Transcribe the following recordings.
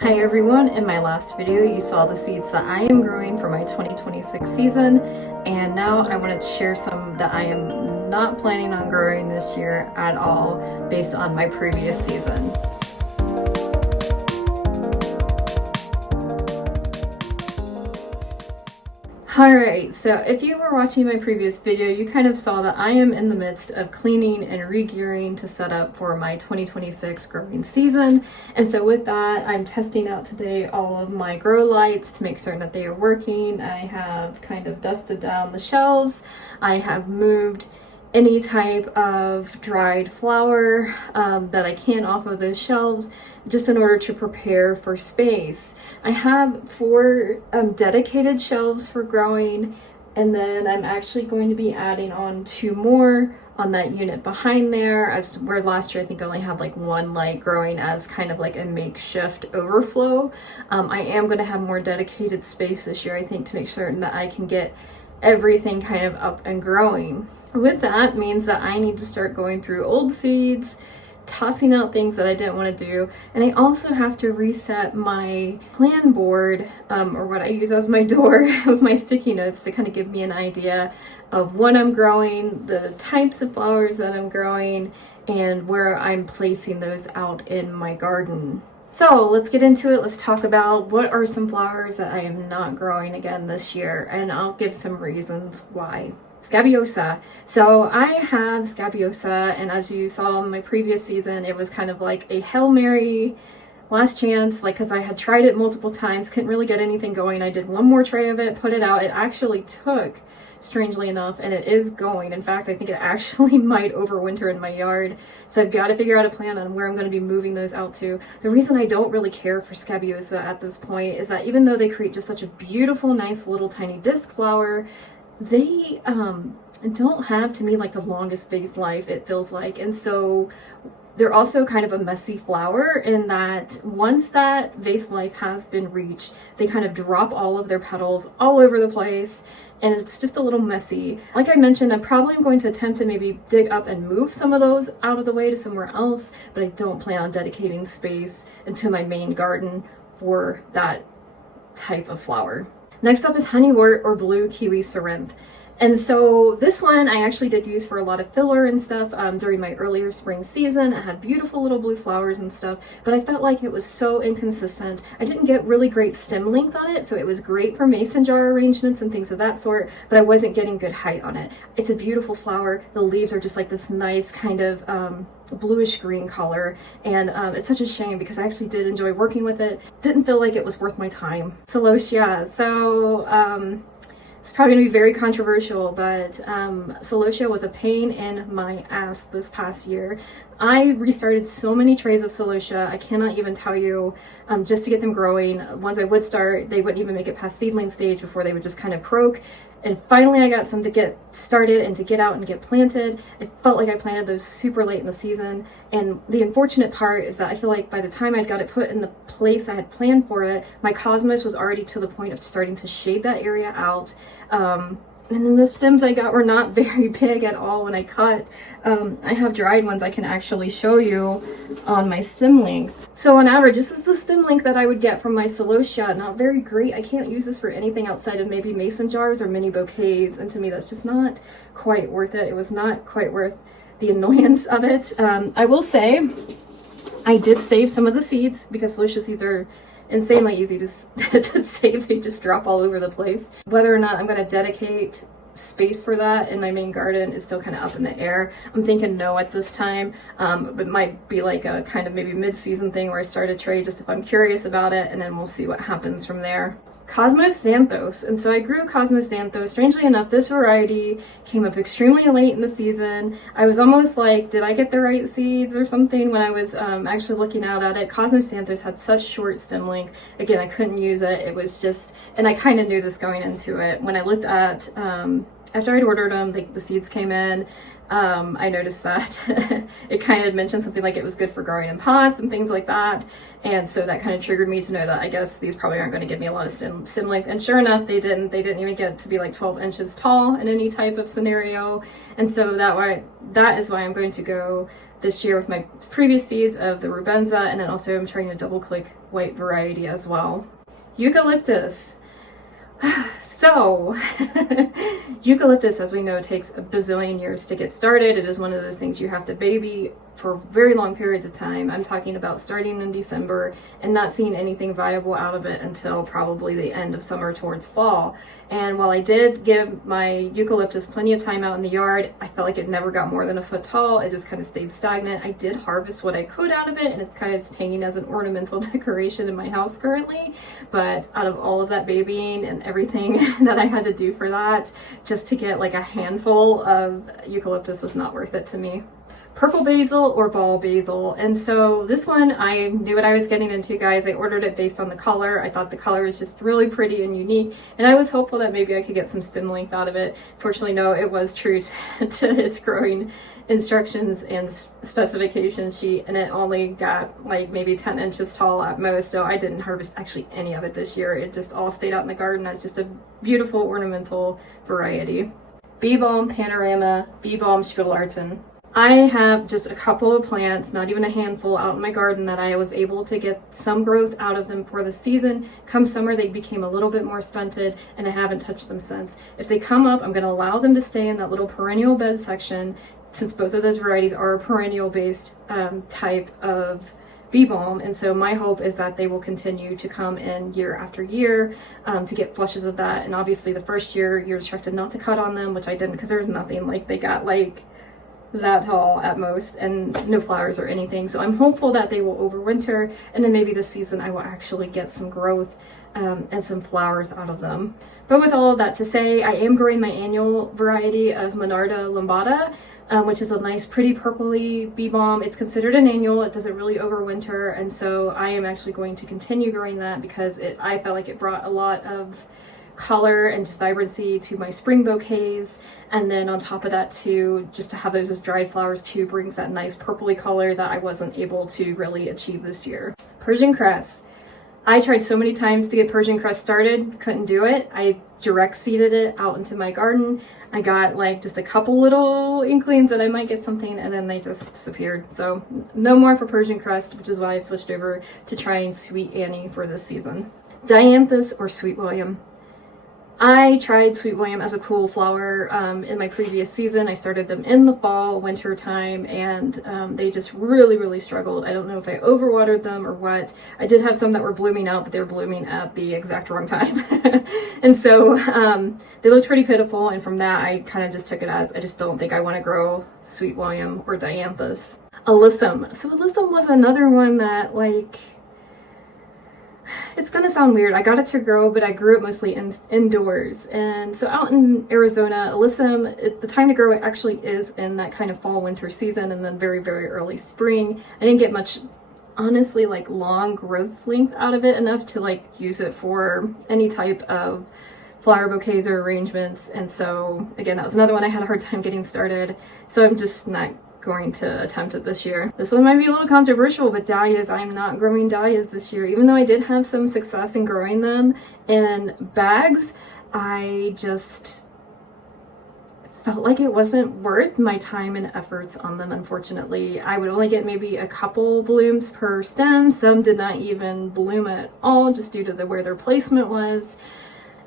Hi everyone, in my last video you saw the seeds that I am growing for my 2026 season, and now I wanted to share some that I am not planning on growing this year at all based on my previous season. Alright, so if you were watching my previous video, you kind of saw that I am in the midst of cleaning and re-gearing to set up for my 2026 growing season. And so with that, I'm testing out today all of my grow lights to make certain that they are working. I have kind of dusted down the shelves. I have moved any type of dried flower that I can off of those shelves, just in order to prepare for space. I have 4 dedicated shelves for growing, and then I'm actually going to be adding on 2 more on that unit behind there, as to where last year I think I only had like 1 light growing as kind of like a makeshift overflow. I am going to have more dedicated space this year, I think, to make certain that I can get everything kind of up and growing. With that means that I need to start going through old seeds, tossing out things that I didn't want to do, and I also have to reset my plan board, or what I use as my door with my sticky notes, to kind of give me an idea of what I'm growing, the types of flowers that I'm growing, and where I'm placing those out in my garden. So let's get into it. Let's talk about what are some flowers that I am not growing again this year, and I'll give some reasons why. Scabiosa. So I have Scabiosa, and as you saw in my previous season, it was kind of like a Hail Mary last chance, like, because I had tried it multiple times, couldn't really get anything going. I did 1 more tray of it, put it out. It actually took, strangely enough, and it is going. In fact, I think it actually might overwinter in my yard. So I've got to figure out a plan on where I'm going to be moving those out to. The reason I don't really care for Scabiosa at this point is that even though they create just such a beautiful, nice little tiny disc flower, they don't have, to me, like the longest vase life, it feels like. And so they're also kind of a messy flower in that once that vase life has been reached, they kind of drop all of their petals all over the place, and it's just a little messy. Like I mentioned, I probably am going to attempt to maybe dig up and move some of those out of the way to somewhere else, but I don't plan on dedicating space into my main garden for that type of flower. Next up is Honeywort or Blue Kiwi Ceranth. And so this one I actually did use for a lot of filler and stuff during my earlier spring season. It had beautiful little blue flowers and stuff, but I felt like it was so inconsistent. I didn't get really great stem length on it, so it was great for mason jar arrangements and things of that sort, but I wasn't getting good height on it. It's a beautiful flower. The leaves are just like this nice kind of bluish green color, and it's such a shame because I actually did enjoy working with it. Didn't feel like it was worth my time. Celosia. So it's probably going to be very controversial, but Celosia was a pain in my ass this past year. I restarted so many trays of Celosia, I cannot even tell you, just to get them growing. Ones I would start, they wouldn't even make it past seedling stage before they would just kind of croak. And finally I got some to get started and to get out and get planted. I felt like I planted those super late in the season, and the unfortunate part is that I feel like by the time I'd got it put in the place I had planned for it, my cosmos was already to the point of starting to shade that area out. And then the stems I got were not very big at all when I cut. I have dried ones I can actually show you on my stem length. So on average, this is the stem length that I would get from my Celosia. Not very great. I can't use this for anything outside of maybe mason jars or mini bouquets, and to me that's just not quite worth it. It was not quite worth the annoyance of it. I will say I did save some of the seeds because Celosia seeds are insanely easy to save. They just drop all over the place. Whether or not I'm going to dedicate space for that in my main garden is still kind of up in the air. I'm thinking no at this time, but it might be like a kind of maybe mid-season thing where I start a tray just if I'm curious about it, and then we'll see what happens from there. Cosmos Xanthos. And so I grew Cosmos Xanthos. Strangely enough, this variety came up extremely late in the season. I was almost like, did I get the right seeds or something when I was actually looking out at it. Cosmos Xanthos had such short stem length. Again, I couldn't use it. It was just, and I kind of knew this going into it. When I looked at, after I'd ordered them, the seeds came in. I noticed that it kind of mentioned something like it was good for growing in pots and things like that. And so that kind of triggered me to know that I guess these probably aren't going to give me a lot of stem length. And sure enough, they didn't even get to be like 12 inches tall in any type of scenario. And so that is why I'm going to go this year with my previous seeds of the Rubenza, and then also I'm trying to double click white variety as well. Eucalyptus. So, eucalyptus, as we know, takes a bazillion years to get started. It is one of those things you have to baby for very long periods of time. I'm talking about starting in December and not seeing anything viable out of it until probably the end of summer towards fall. And while I did give my eucalyptus plenty of time out in the yard, I felt like it never got more than a foot tall. It just kind of stayed stagnant. I did harvest what I could out of it, and it's kind of just hanging as an ornamental decoration in my house currently. But out of all of that babying and everything that I had to do for that, just to get like a handful of eucalyptus was not worth it to me. Purple basil or ball basil. And so this one, I knew what I was getting into, guys. I ordered it based on the color. I thought the color was just really pretty and unique, and I was hopeful that maybe I could get some stem length out of it. Fortunately, no, it was true to its growing instructions and specification sheet, and it only got like maybe 10 inches tall at most, so I didn't harvest actually any of it this year. It just all stayed out in the garden as just a beautiful ornamental variety. Bee Balm Panorama, Bee Balm Spiegelarten. I have just a couple of plants, not even a handful, out in my garden that I was able to get some growth out of them for the season. Come summer, they became a little bit more stunted, and I haven't touched them since. If they come up, I'm going to allow them to stay in that little perennial bed section, since both of those varieties are a perennial-based type of bee balm, and so my hope is that they will continue to come in year after year to get flushes of that. And obviously the first year you're instructed not to cut on them, which I didn't, because there's nothing, like they got like that tall at most and no flowers or anything. So I'm hopeful that they will overwinter, and then maybe this season I will actually get some growth and some flowers out of them. But with all of that to say, I am growing my annual variety of Monarda lambada, which is a nice pretty purpley bee balm. It's considered an annual. It doesn't really overwinter, and so I am actually going to continue growing that because I felt like it brought a lot of color and just vibrancy to my spring bouquets. And then on top of that too, just to have those as dried flowers too brings that nice purpley color that I wasn't able to really achieve this year. Persian cress. I tried so many times to get Persian cress started, couldn't do it. I direct seeded it out into my garden. I got like just a couple little inklings that I might get something, and then they just disappeared. So no more for Persian cress, which is why I've switched over to trying Sweet Annie for this season. Dianthus or Sweet William. I tried Sweet William as a cool flower in my previous season. I started them in the fall, winter time, and they just really struggled. I don't know if I overwatered them or what. I did have some that were blooming out, but they were blooming at the exact wrong time. And so they looked pretty pitiful, and from that I kind of just took it as, I just don't think I want to grow Sweet William or Dianthus. Alyssum. So Alyssum was another one that, like, it's gonna sound weird. I got it to grow, but I grew it mostly indoors. And so out in Arizona, Alyssum, the time to grow it actually is in that kind of fall winter season, and then very early spring. I didn't get much, honestly, like long growth length out of it, enough to like use it for any type of flower bouquets or arrangements. And so again, that was another one I had a hard time getting started. So I'm just not going to attempt it this year. This one might be a little controversial, but dahlias, I'm not growing dahlias this year. Even though I did have some success in growing them in bags, I just felt like it wasn't worth my time and efforts on them, unfortunately. I would only get maybe a couple blooms per stem. Some did not even bloom at all, just due to where their placement was.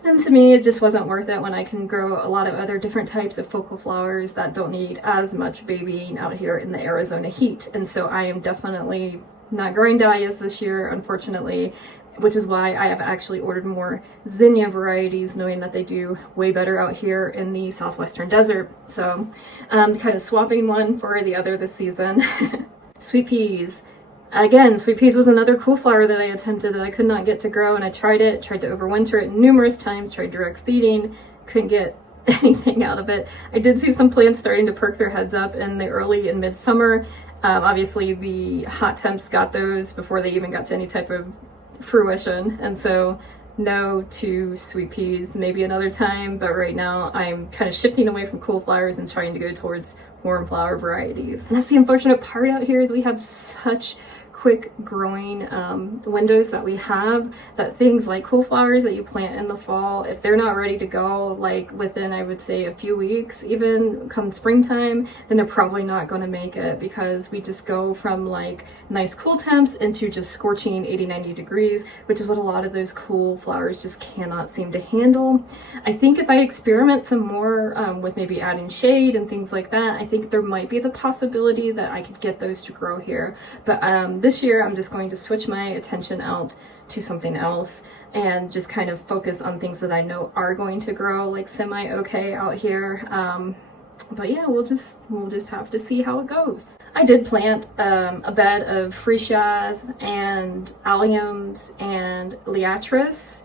And to me, it just wasn't worth it when I can grow a lot of other different types of focal flowers that don't need as much babying out here in the Arizona heat. And so I am definitely not growing dahlias this year, unfortunately, which is why I have actually ordered more zinnia varieties, knowing that they do way better out here in the southwestern desert. So kind of swapping one for the other this season. Sweet peas. Again, sweet peas was another cool flower that I attempted that I could not get to grow, and I tried to overwinter it numerous times, tried direct seeding, couldn't get anything out of it. I did see some plants starting to perk their heads up in the early and midsummer. Obviously the hot temps got those before they even got to any type of fruition, and so no to sweet peas, maybe another time, but right now I'm kind of shifting away from cool flowers and trying to go towards warm flower varieties. And that's the unfortunate part out here, is we have such quick growing windows that we have, that things like cool flowers that you plant in the fall, if they're not ready to go like within, I would say, a few weeks, even come springtime, then they're probably not going to make it, because we just go from like nice cool temps into just scorching 80-90 degrees, which is what a lot of those cool flowers just cannot seem to handle. I think if I experiment some more with maybe adding shade and things like that, I think there might be the possibility that I could get those to grow here. But this year I'm just going to switch my attention out to something else and just kind of focus on things that I know are going to grow like semi-okay out here. But yeah, we'll just have to see how it goes. I did plant a bed of freesias and alliums and liatris.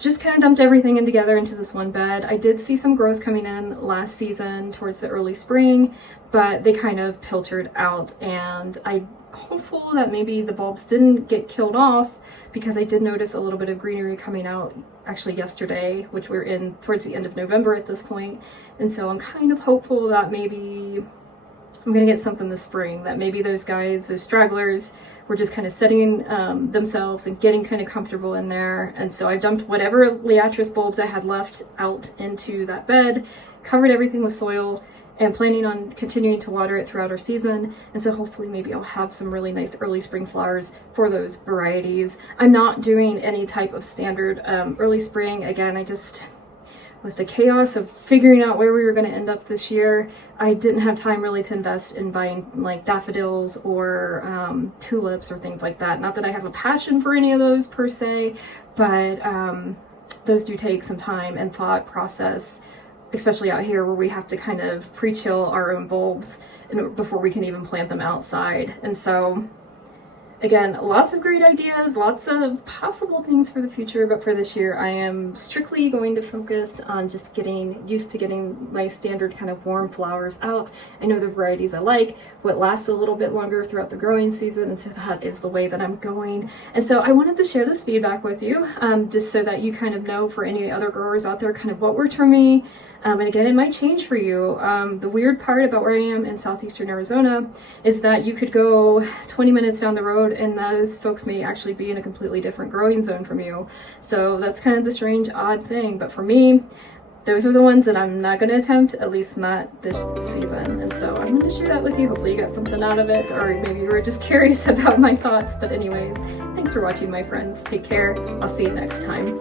Just kind of dumped everything in together into this one bed. I did see some growth coming in last season towards the early spring, but they kind of piltered out, and I'm hopeful that maybe the bulbs didn't get killed off, because I did notice a little bit of greenery coming out actually yesterday, which we're in towards the end of November at this point. And so I'm kind of hopeful that maybe I'm gonna get something this spring, that maybe those guys, those stragglers, were just kind of setting themselves and getting kind of comfortable in there. And so I dumped whatever liatris bulbs I had left out into that bed, covered everything with soil, and planning on continuing to water it throughout our season. And so hopefully maybe I'll have some really nice early spring flowers for those varieties. I'm not doing any type of standard early spring. Again, with the chaos of figuring out where we were going to end up this year, I didn't have time really to invest in buying like daffodils or tulips or things like that. Not that I have a passion for any of those per se, but those do take some time and thought process, especially out here where we have to kind of pre-chill our own bulbs before we can even plant them outside. And so again, lots of great ideas, lots of possible things for the future, but for this year I am strictly going to focus on just getting used to getting my standard kind of warm flowers out. I know the varieties I like, what lasts a little bit longer throughout the growing season, and so that is the way that I'm going. And so I wanted to share this feedback with you, just so that you kind of know, for any other growers out there, kind of what worked for me. And again, it might change for you. The weird part about where I am in southeastern Arizona is that you could go 20 minutes down the road and those folks may actually be in a completely different growing zone from you. So that's kind of the strange, odd thing. But for me, those are the ones that I'm not going to attempt, at least not this season. And so I'm going to share that with you. Hopefully you got something out of it, or maybe you were just curious about my thoughts. But anyways, thanks for watching, my friends. Take care. I'll see you next time.